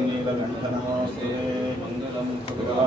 ஆத்மநீலகண்டனாஸ்தே மங்களம் குருவா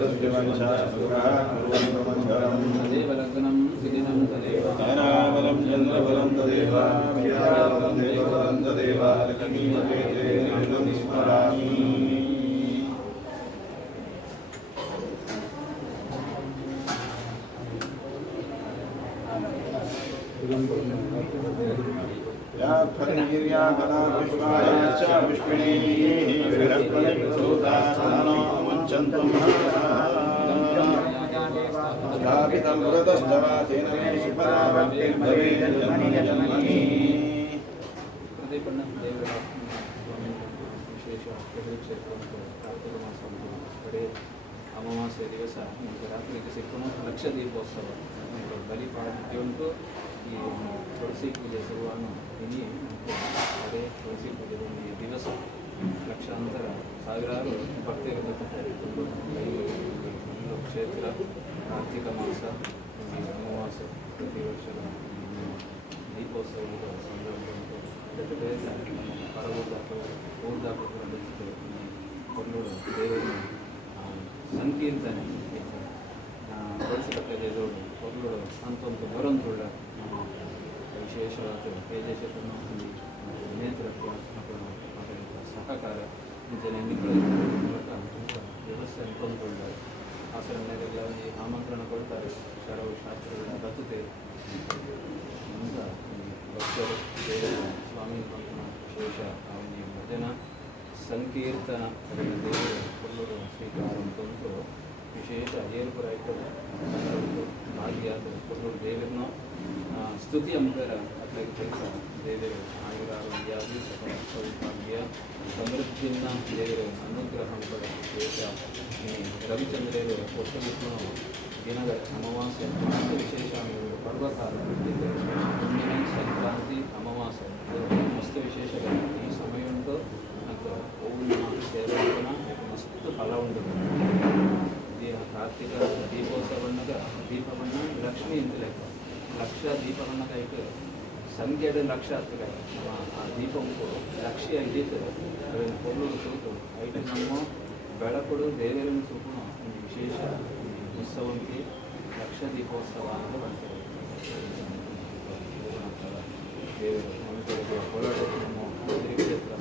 शिवंशास्त्रः कुर्वन्तमन्तरम् तदेव। लग्नं सुदिनं तदेव। नयनाबलं चन्द्रबलं तदेव। विद्याबलं देवबलं तदेव लक्ष्मीमते ते निरतं स्मरामि। या फकीर्या बला पुष्पाया च पुष्पिणीः विरक्तनिप्रसूता स्थानो मुञ्चन्तम् ಅಂತ ಕಾರ್ತಿಕ ಮಾಸ ಒಂದು ಕಡೆ ಅಮಾವಾಸ್ಯ ದಿವಸ ನಮಗೆ ರಾತ್ರಿಗೆ ಸಿಕ್ಕುವ ಲಕ್ಷ ದೀಪೋತ್ಸವ ಬಲಿ ಪಾಡ್ಲಿಕ್ಕೆ ಉಂಟು ಈ ತುಳಸಿ ಪೂಜೆ ಶುರುವನ್ನು ಇನಿ ಅದೇ ತುಳಸಿ ಪೂಜೆ ಒಂದು ದಿವಸ ಲಕ್ಷಾಂತರ ಸಾವಿರಾರು ಭಕ್ತರು ಒಂದು ಒಂದು ಕ್ಷೇತ್ರ ಕಾರ್ತಿಕ ಮಾಸ ಈ ಅಮಾವಾಸ ಪ್ರತಿ ವರ್ಷದ ಈ ದೀಪೋತ್ಸವದ ಸಂದರ್ಭದಲ್ಲಿ ಜೊತೆಗೆ ನಮ್ಮ ಪರವೂರ್ದಾಕರು ಊರ್ದಾಕರು ಜೊತೆ ಕೊಲ್ಲೂರು ದೇವರ ಸಂಕೀರ್ತನೆ ಬಳಸಿದ ಜೋಡು ಕೊಲ್ಲೂರು ಅಂತೊಂದು ಬರಂತುಳ್ಳ ವಿಶೇಷವಾದ ತೇಜಸ್ಸನ್ನು ಒಂದು ನೇತೃತ್ವ ಮತ್ತು ಅದರಿಂದ ಸಹಕಾರ ಇಂಚನೆ ಮೂಲಕ ವ್ಯವಸ್ಥೆ ಅನ್ಕೊಂಡ್ಕೊಳ್ಳ ಆಸರಣ್ಯರೆಲ್ಲ ಒಂದು ಆಮಂತ್ರಣ ಕೊಡ್ತಾರೆ ಶರವು ಶಾಸ್ತ್ರಗಳ ಬದ್ಧತೆ ಅಂತ ಭಕ್ತರು ಸ್ವಾಮಿ ವಿಶೇಷ ಅವನಿಗೆ ಭಜನ, ಸಂಕೀರ್ತನ ದೇವರು ಕೊಲ್ಲೂರು ಸ್ವೀಕಾರ ಅಂತಂದು ವಿಶೇಷ ಏರ್ಪುರ ಉಂಟು ಭಾಗಿಯಾದ ಕೊಲ್ಲೂರು ದೇವರನ್ನು ಸ್ತುತಿ ಅಂತರ ಅದಕ್ಕೆ ಕೆಲಸ ದೇವರು ಆಯುರಾರೋಗ್ಯಾದಿ ಸಕಲ ಸೌಭಾಗ್ಯ ಸಮೃದ್ಧಿಯನ್ನ ದೇವರು ಅನುಗ್ರಹ ಕೂಡ ವಿಶೇಷ ಈ ರವಿಚಂದ್ರರು ಕೊಟ್ಟಲಿಕ್ಕೂ ದಿನದ ಅಮಾವಾಸ್ಯೆ ಮತ್ತು ವಿಶೇಷ ಪರ್ವಕಾಲ ಮುಂದಿನ ಸಂಕ್ರಾಂತಿ ಅಮಾವಾಸ್ಯೆ ಇದು ಮಸ್ತ್ ವಿಶೇಷಗಳು ಈ ಸಮಯ ಉಂಟು ಮತ್ತು ಹೂವಿನ ಸೇವನ ಮಸ್ತ್ ಫಲ ಉಂಟು ಈ ಕಾರ್ತಿಕ ದೀಪೋತ್ಸವಣ್ಣಗ ದೀಪವನ್ನ ಲಕ್ಷ್ಮಿ ಅಂತ ಲೆಕ್ಕ ಲಕ್ಷ ಸಂಖ್ಯೆದ ಲಕ್ಷ ಆಗ್ತದೆ ಆ ದೀಪ ಉಂಟು ಲಕ್ಷ್ಯ ಇದ್ದಿತ್ತು ಅದನ್ನು ಕೊಲ್ಲೂರು ಸೂಟು ಐದು ನಮ್ಮ ಬೆಳಕೊಡು ದೇವರನ್ನು ಸೂಪು ಒಂದು ವಿಶೇಷ ಉತ್ಸವಕ್ಕೆ ಲಕ್ಷ ದೀಪೋತ್ಸವ ಅಂತ ಬರ್ತದೆ. ದೇವರು ಹೊರಡೆ ನಮ್ಮ ಕ್ಷೇತ್ರ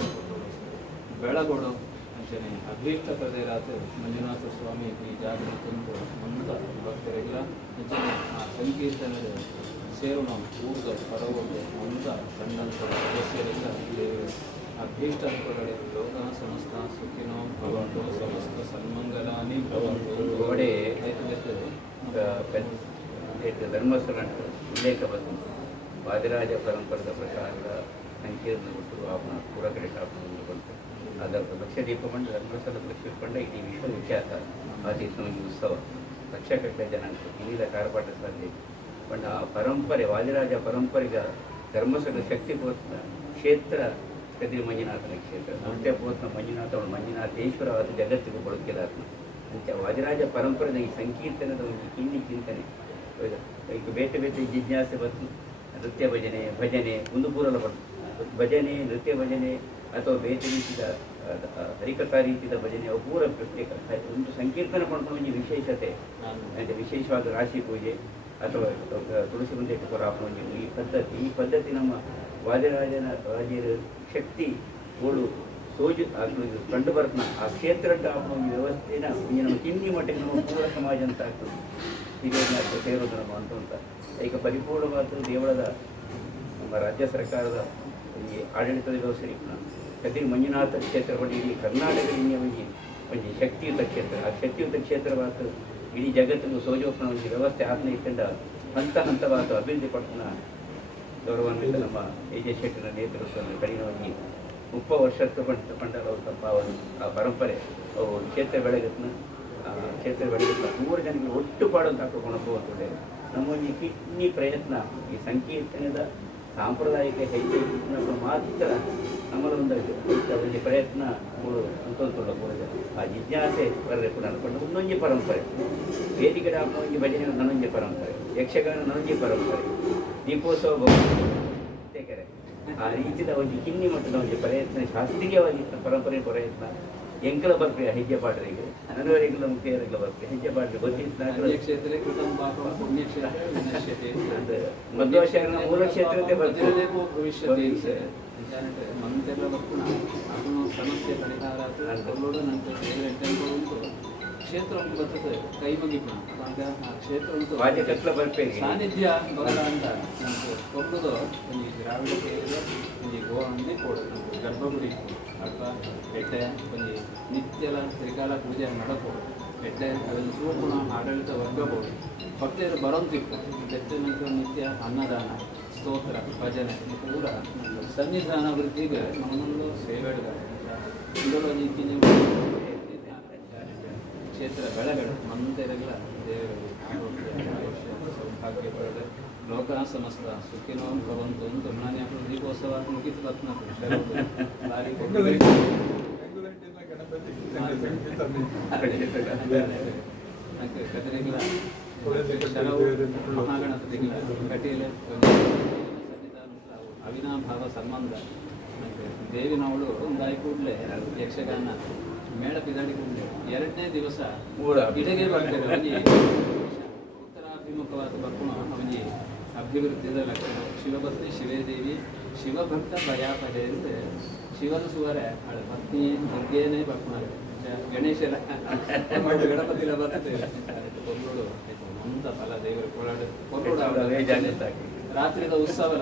ಬೆಳಗೊಡು ಅಂಚನೆ ಅಭೀಷ್ಟ ಪ್ರದೇರಾತ ಮಂಜುನಾಥ ಸ್ವಾಮಿ ಈ ಜಾಗೃತಿ ತಂದು ಮಂದ ಭಕ್ತರೆಲ್ಲ ಅಂಚನೆ ಆ ಸಂಕೀರ್ತನದ ಸೇರೋಣ ಊರ್ದ ಹೊರಗೋದು ಮಂದ ಕಂಡಂತ ಸದಸ್ಯರೆಲ್ಲ ದೇವರು ಅಭೀಷ್ಟ ಅನುಕೂಲಗಳೇ ಲೋಕ ಸಮಸ್ತ ಸುಖಿನೋ ಭವಂತು ಸಮಸ್ತ ಸನ್ಮಂಗಲಾನಿ ಭವಂತು ಗೋಡೆ ಆಯ್ತು ಗೊತ್ತದೆ ಪೆದ್ದ ಧರ್ಮಸ್ಥಳ ಉಲ್ಲೇಖ ಬಂತು ವಾದಿರಾಜ ಪರಂಪರದ ಪ್ರಕಾರದ ಸಂಕೀರ್ಣ ಕೊಟ್ಟು ಅವನ ಪೂರ ಕಡೆ ಶಾಪವನ್ನು ಬಂತು ಅದರ ಲಕ್ಷ ದೀಪ ಮಂಡ ಧರ್ಮಸ್ಥಳ ಲಕ್ಷ್ಮಿ ಕೊಂಡ ಇಡೀ ವಿಶ್ವವಿಖ್ಯಾತ ಆ ತೀರ್ಥವಾಗಿ ಉತ್ಸವ ಲಕ್ಷಗಟ್ಟಲೆ ಜನ ಇಲ್ಲಿದ ಕಾರ್ಪಾಟ ಸಾಧ್ಯ ಪಂಡ ಆ ಪರಂಪರೆ ವಾದಿರಾಜ ಪರಂಪರೆಗ ಧರ್ಮಸ್ಥಳ ಶಕ್ತಿ ಕ್ಷೇತ್ರ ಕದ್ರಿ ಮಂಜುನಾಥನ ಕ್ಷೇತ್ರ. ನೃತ್ಯ ಪೋತ್ನ ಮಂಜುನಾಥ ಅವನು ಮಂಜುನಾಥೇಶ್ವರ ಅದು ಜಗತ್ತಿಗೂ ಕೊಡುತ್ತಿದ್ದಾತ್ಮ ಅಂಚ ವಾದಿರಾಜ ಪರಂಪರೆದ ಈ ಸಂಕೀರ್ತನದ ಒಂದು ಕಿನ್ನಿ ಚಿಂತನೆ? ಈಗ ಬೇಟೆ ಬೇಟೆ ಜಿಜ್ಞಾಸೆ ಬಂತು. ನೃತ್ಯ ಭಜನೆ ಭಜನೆ ಕುಂದುಪೂರಲ ಬಂತು. ಭಜನೆ ನೃತ್ಯ ಭಜನೆ ಅಥವಾ ಬೇಟೆ ರೀತಿಯ ಹರಿಕಥಾ ರೀತಿಯ ಭಜನೆ ಅವು ಪೂರ ಪ್ರತ್ಯೇಕ. ಒಂದು ಸಂಕೀರ್ತನ ಪಡ್ಕೊಂಡು ಒಂದು ವಿಶೇಷತೆ. ಅಂದರೆ ವಿಶೇಷವಾದ ರಾಶಿ ಪೂಜೆ. ಅಥವಾ ತುಳಸಿ ಮುಂದೆ ಪುರಾಪಣೆ ಈ ಪದ್ಧತಿ ಈ ಪದ್ಧತಿ ನಮ್ಮ ವಾದಿರಾಜನ ರಾಜರ ಶಕ್ತಿ ಓಡು ಸೋಜು ಕಂಡು ಬರ್ತನ ಆ ಕ್ಷೇತ್ರ ಒಂದು ವ್ಯವಸ್ಥೆನ ನಮ್ಮ ಕಿಂಡಿ ಮಟ್ಟಿಗೆ ನಮ್ಮ ಪೂರ ಸಮಾಜ ಅಂತ ಆಗ್ತದೆ. ಹಿರಿಯ ಸೇರೋದು ನಮ್ಮ ಅಂತ ಅಂತ ಈಗ ಪರಿಪೂರ್ಣವಾದ ದೇವಳದ, ನಮ್ಮ ರಾಜ್ಯ ಸರ್ಕಾರದ ಈ ಆಡಳಿತದ ವ್ಯವಸ್ಥೆ ಕದಿರಿ ಮಂಜುನಾಥ ಕ್ಷೇತ್ರ ಬಗ್ಗೆ ಇಡೀ ಕರ್ನಾಟಕದಲ್ಲಿ ಒಂದು ಶಕ್ತಿಯುತ ಕ್ಷೇತ್ರ. ಆ ಶಕ್ತಿಯುತ ಕ್ಷೇತ್ರವಾದ ಇಡೀ ಜಗತ್ತನ್ನು ಸೋಜೋಪನ ಒಂದು ವ್ಯವಸ್ಥೆ ಆಗಲಿ ಇಟ್ಕೊಂಡು ಹಂತ ಹಂತವಾದ ಅಭಿವೃದ್ಧಿ ಪಡಿಸೋಣ ಗೌರವಾನ್ವಿತ ನಮ್ಮ ಎ ಜೆ ಶೆಟ್ಟರ ನೇತೃತ್ವದಲ್ಲಿ ಮುಪ್ಪ ವರ್ಷಕ್ಕೆ ಬಂದ ಪಂಡಲವರು ತಮ್ಮ ಅವರು ಆ ಪರಂಪರೆ, ಅವು ಕ್ಷೇತ್ರ ಬೆಳಗತ್ನ ಕ್ಷೇತ್ರ ಬೆಳಗತ್ನ ಮೂರು ಜನಕ್ಕೆ ಒಟ್ಟು ಪಾಡು ಹಾಕೊಂಡು ನಮ್ಮ ಈ ಕಿಡ್ನಿ ಪ್ರಯತ್ನ ಈ ಸಂಕೀರ್ತನದ ಸಾಂಪ್ರದಾಯಿಕ ಹೆಜ್ಜೆ ಮಾತ್ರ ನಮ್ಮಲ್ಲಿ ಒಂದು ಒಂದು ಪ್ರಯತ್ನ ಮೂರು ಅಂತೊಂದು ಆ ಜಿಜ್ಞಾಸೆ ಬರಬೇಕು ಅನ್ಕೊಂಡು ಒಂದೊಂದು ಪರಂಪರೆ. ವೇದಿಕೆ ಒಂಜಿ ಭಜನೆ ನನ್ನೊಂದು ಪರಂಪರೆ. ಯಕ್ಷಗಾನ ನನ್ನೊಂದು ಪರಂಪರೆ. ದೀಪೋತ್ಸವ ಬಹುತೇಕರೆ ಆ ರೀತಿಯ ಒಂದು ಕಿನ್ನಿ ಮಟ್ಟದ ಒಂದು ಪ್ರಯತ್ನ ಶಾಸ್ತ್ರೀಯವಾಗಿ ಪರಂಪರೆ ಪ್ರಯತ್ನ. ಎಂಕಲ ಬರ್ತೀವಿ ಹೆಜ್ಜೆ ಪಾಡ್ರಿಗೆ. ನನವರಿಗೆಲ್ಲ ಮುಖ್ಯರಿಗೆಲ್ಲ ಬರ್ತೀವಿ ಹೆಜ್ಜೆ ಪಾಡ್ರಿ. ಗೊತ್ತಿತ್ತು? ಅನ್ಯಕ್ಷೇತ್ರೆ ಕೃತಂ ಪಾಪಂ ಕ್ಯಾರೆಟ್ ಮಂತೆಲ್ಲ ಬರ್ತೀನಿ ಅದನ್ನು ಸಮಸ್ಯೆ ಪರಿಹಾರ ಆಗ್ತದೆ ನಂತರ ಟೆಂಪೋ ಉಂಟು. ಕ್ಷೇತ್ರ ಬರ್ತದೆ ಕೈ ಮುಗಿಪಣ ಆಗ ಆ ಕ್ಷೇತ್ರ ಉಂಟು. ಸಾನ್ನಿಧ್ಯ ಬರಲ ಅಂತ ಕೊಬ್ಬದು ಈ ದ್ರಾವಿಡ ಕೇಳಿದ್ರೆ ಈ ಗೋ ಅನ್ನೇ ಕೊಡೋದು ಗರ್ಭಗುಡಿ ಅಥವಾ ಬೆಟ್ಟೆ ಒಂದು ನಿತ್ಯಲ ತ್ರಿಕಾಲ ಪೂಜೆ ನಡಕೋಡು ಬೆಟ್ಟೆ ಅದನ್ನು ಶಿವಗುಣ ಆಡಳಿತ ವರ್ಗಬಹುದು. ಭಕ್ತಿಯರು ಬರೋಂತಿತ್ತು. ಬೆಟ್ಟೆ ನಂತರ ನಿತ್ಯ ಅನ್ನದಾನ ಸ್ತೋತ್ರ ಭಜನೆ ಪೂರ. ಸನ್ನಿಧಾನ ವೃದ್ಧಿಗೆ ಮನಮಂದು ಸೇವೆಗಳ ಇದರ ರೀತಿ ನೀವು ಕ್ಷೇತ್ರ ಬೆಳೆಗಳು ಮಂದಿರಗಳ ದೇವೆಗಳು ಸೌಭಾಗ್ಯ ಪಡೆದ ಲೋಕ ಸಮಸ್ತ ಸುಖಿನೋ ಭವಂತು ಅಂತ ನಾನೇ ಅವರು ದೀಪೋತ್ಸವ ಮುಗಿತು ಬರ್ತನಾಥ ಗಣಪತಿ ಮಹಾಗಣಪತಿಗಳ ಕಟೀಲೆ ಅವಿನಾಭಾವ ಸಂಬಂಧ. ದೇವಿನವಳು ಒಂದಾಯಿ ಕೂಡಲೇ ಯಕ್ಷಗಾನ ಮೇಡ ಪಿದಾಡಿ ಕೂಡಲೇ ಎರಡನೇ ದಿವಸ ಇಡಗೆ ಬರ್ತದೆ ಅವನಿಗೆ ಉತ್ತರಾಭಿಮುಖವಾದ ಬರ್ಕೊಂಡು ಅವನಿಗೆ ಅಭಿವೃದ್ಧಿದ ಲಕ್ಷಣ. ಶಿವಭಕ್ತಿ ಶಿವೇದೇವಿ ಶಿವಭಕ್ತ ಭಯಾಪದೆ ಅಂತ ಶಿವನ ಸುವರೆ ಅವಳ ಪತ್ನಿ ದುರ್ಗೇನೆ ಬರ್ಕೊಂಡು ಗಣೇಶರ ಗಣಪತಿ ಬರ್ತದೆ ಒಂದು ಅಂತ ಫಲ ದೇವರು ಕೊಲಾಡು ಕೊಲ್ಲೋಡು ಅವಳ ರಾತ್ರಿದ ಉತ್ಸವ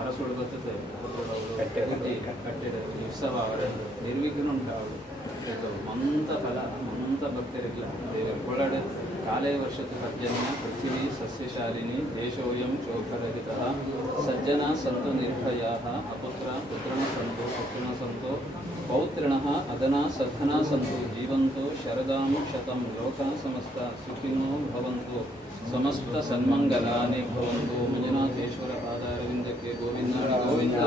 ಅರಸೋಡು ಬರ್ತದೆ. ಕಟ್ಟೆ. ಕಟ್ಟಡ. ಉತ್ಸವ ಅವರ ನಿರ್ವಿಘ್ನ ಉಂಟು ಅವಳು ಮಂತ ಫಲ ಮಂತ ಭಕ್ತರಿಲ್ಲ. ದೇವರು ಕೊಳಡೆ ಕಾಲೇ ವರ್ಷದ ಪರ್ಜನ್ಯ ಪೃಥ್ವಿ ಸಸ್ಯಶಾಲಿನಿ ದೇಶೋಯಂ ಶೋಕರಹಿತ ಸಜ್ಜನ ಸಂತು ನಿರ್ಭಯ ಅಪುತ್ರ ಪುತ್ರಣ ಸಂತೋ ಪುತ್ರಣ ಸಂತು ಪೌತ್ರಿಣ ಅದನ ಸಧನ ಸಂತು ಜೀವಂತು ಶರದಾಂ ಶತಂ ಲೋಕ ಸಮಸ್ತ ಸುಖಿನೋ ಭವಂತು. ಸಮಸ್ತ ಸನ್ಮಂಗಲಾನಿ ಭವಂತು ಮಂಜುನಾಥೇಶ್ವರ ಪಾದಾರವಿಂದಕ್ಕೆ ಗೋವಿಂದ ಗೋವಿಂದ.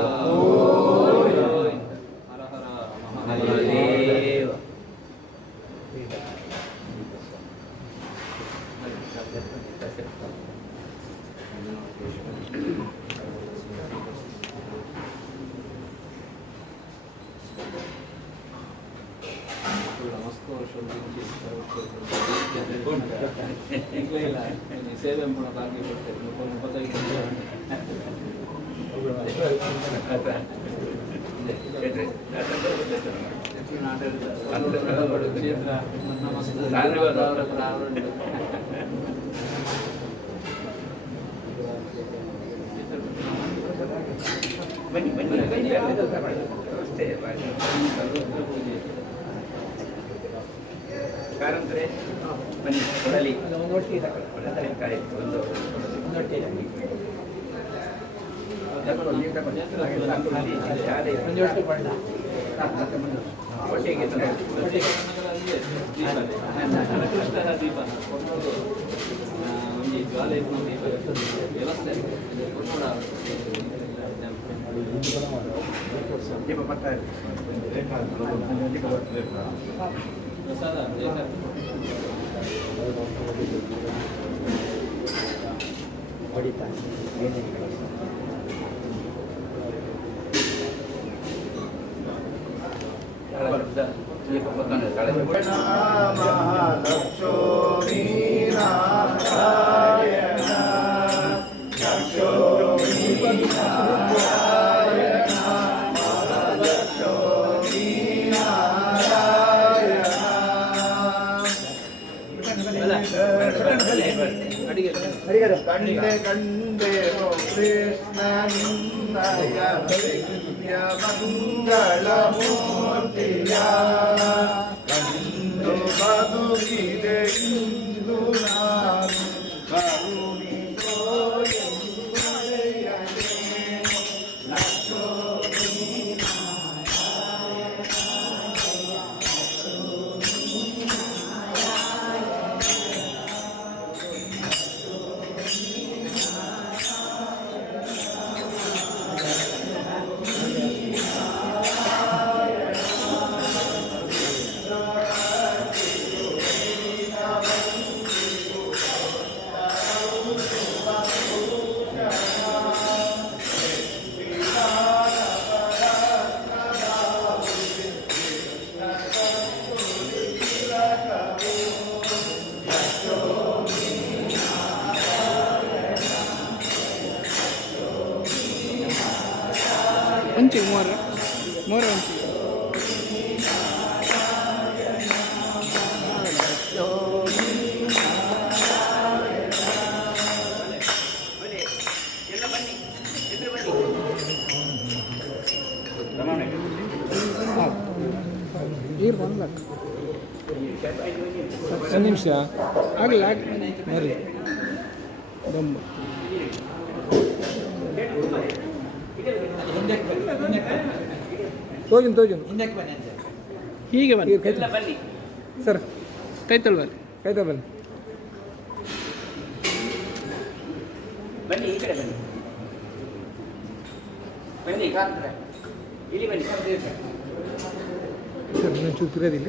ಹರ ಹರ ಮಹಾದೇವ ಮಹಾದೇವ ಸೇವೆ ಮಾಡೋ ಭಾಗ್ಯ ಕೊಡ್ತೇವೆ ಮುಪ್ಪ ಮುಪ್ಪತ್ತೈದು ಕ್ಷೇತ್ರ ನಮಸ್ತೆ ಬನ್ನಿ ಬನ್ನಿ ಬನ್ನಿ ವ್ಯವಸ್ಥೆ ಮಾಡಿ. ಕಾರಂತರೆ ಬನ್ನಿ ಕೊಡಲಿ ಒಂದು ಒಟ್ಟಿಗೆ ತಗೊಳ್ಳಿ. ಕೊಡಲಿ ಒಂದು ಒಂದು ಒಟ್ಟಿಗೆ ತಗೊಳ್ಳಿ. ಶಾಲೆ ಒಂದು ಒಟ್ಟಿಗೆ ಬಣ್ಣ. ಒಟ್ಟಿಗೆ ತಂದು. ಕೃಷ್ಣರ ದೀಪ ಒಂದು ಜ್ವಾಲೆ ದೀಪ ವ್ಯವಸ್ಥೆ ದೀಪ ಬರ್ತಾ ಇದೆ महालक्षो கண்ட கண்டேனோ கிருஷ்ணய மங்களமூர்த்தியா கண்டு பதுகிதே ನಿಮಿಷ. ಆಗಲಿ ಬರ್ರಿ. ತೋಜನ್ ಹಿಂದಕ್ಕೆ ಬನ್ನಿ ಹೀಗೆ ಬನ್ನಿ. ಕೈ ಸರ್. ಕೈ ತೊಳ್ ಬನ್ನಿ. ಕೈ ತಳ್ ಬನ್ನಿ. ಬನ್ನಿ ಈ ಕಡೆ ಬನ್ನಿ. ಬನ್ನಿ ಕಾಂತ್ರ. ಇಲ್ಲಿ ಬನ್ನಿ ಸರ್ ನಾನು ಚೂಪಿರೋದಿಲ್ಲ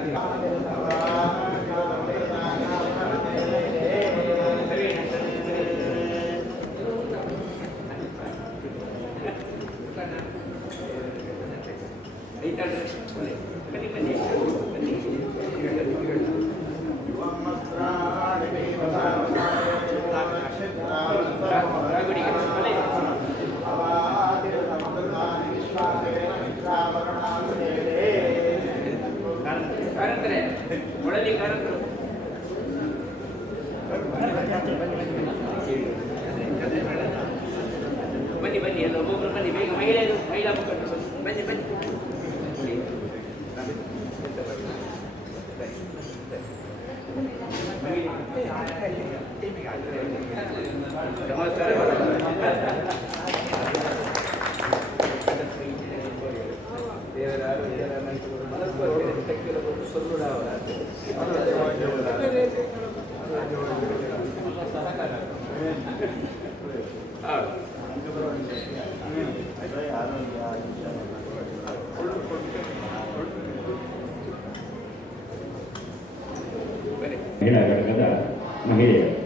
ಬನ್ನಿ bende ndo bo bende bega maila ndo maila ko to bende bende ನಮಸ್ಕಾರ ಸಹಕಾರ ಮಹಿಳೆಯರು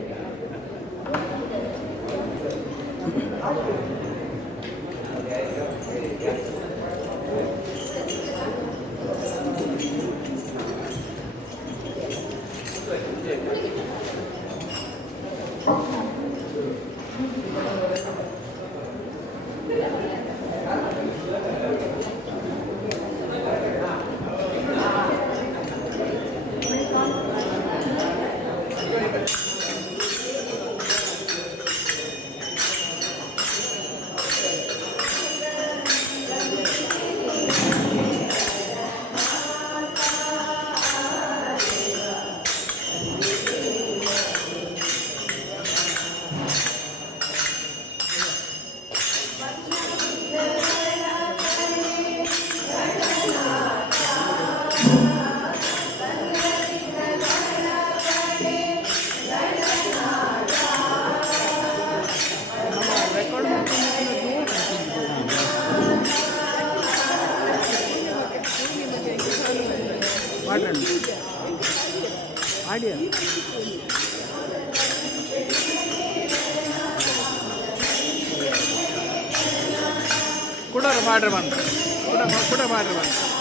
ஆடுறாங்க ஆடியா கூட ஒரு பாடுற பண்ணுறேன் கூட கூட பாடுற பண்ணுறேன்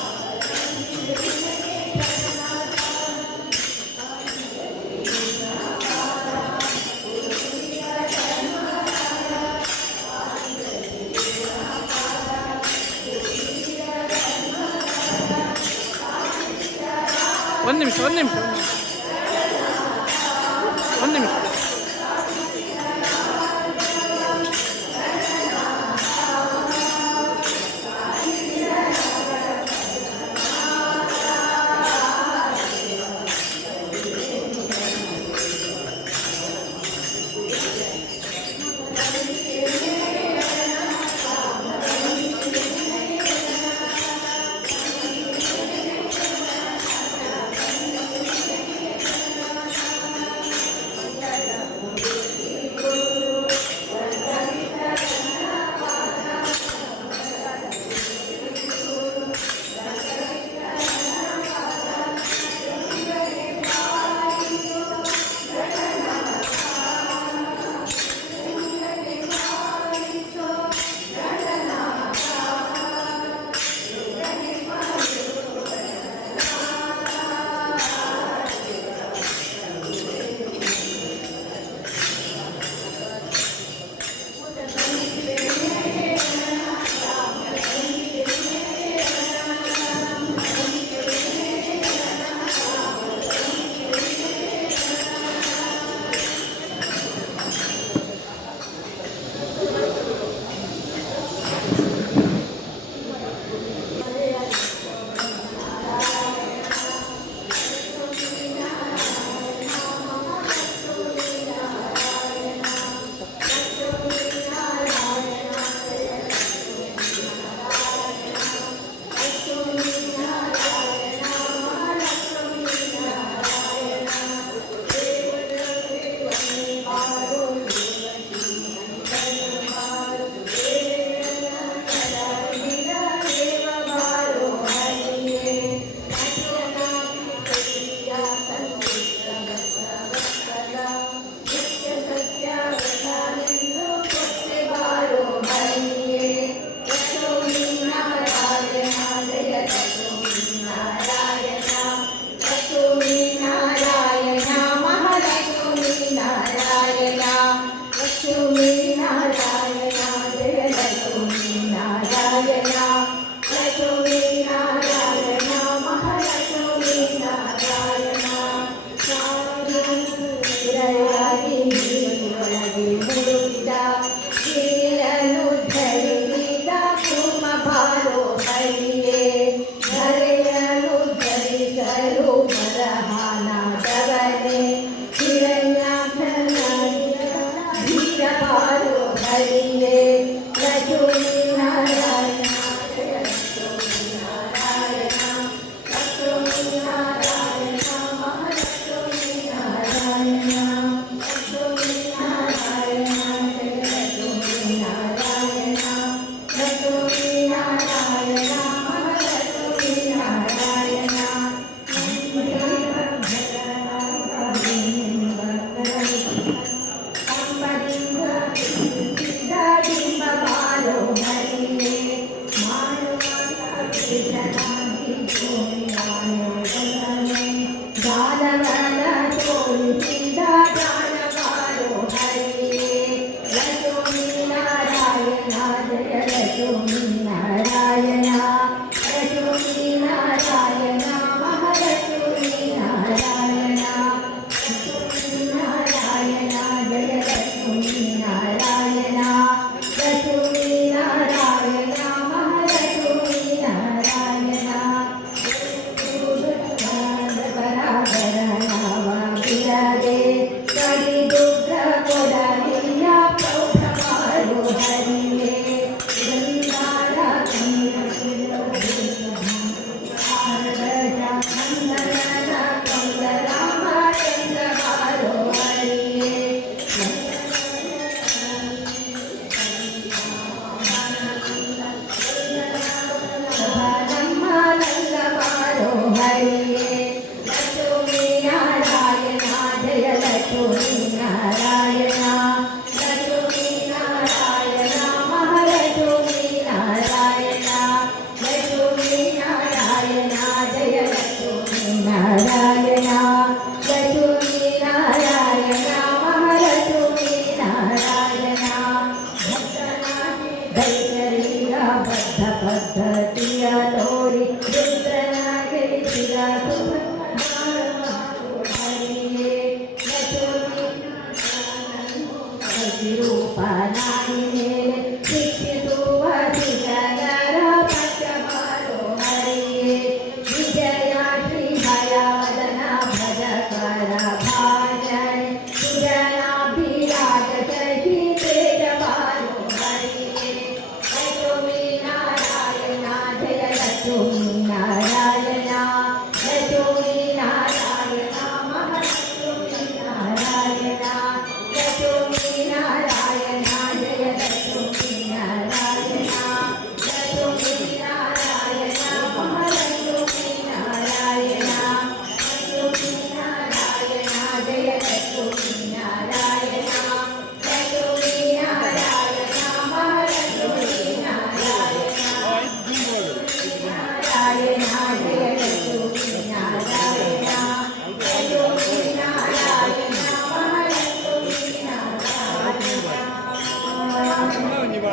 Hallelujah, hallelujah.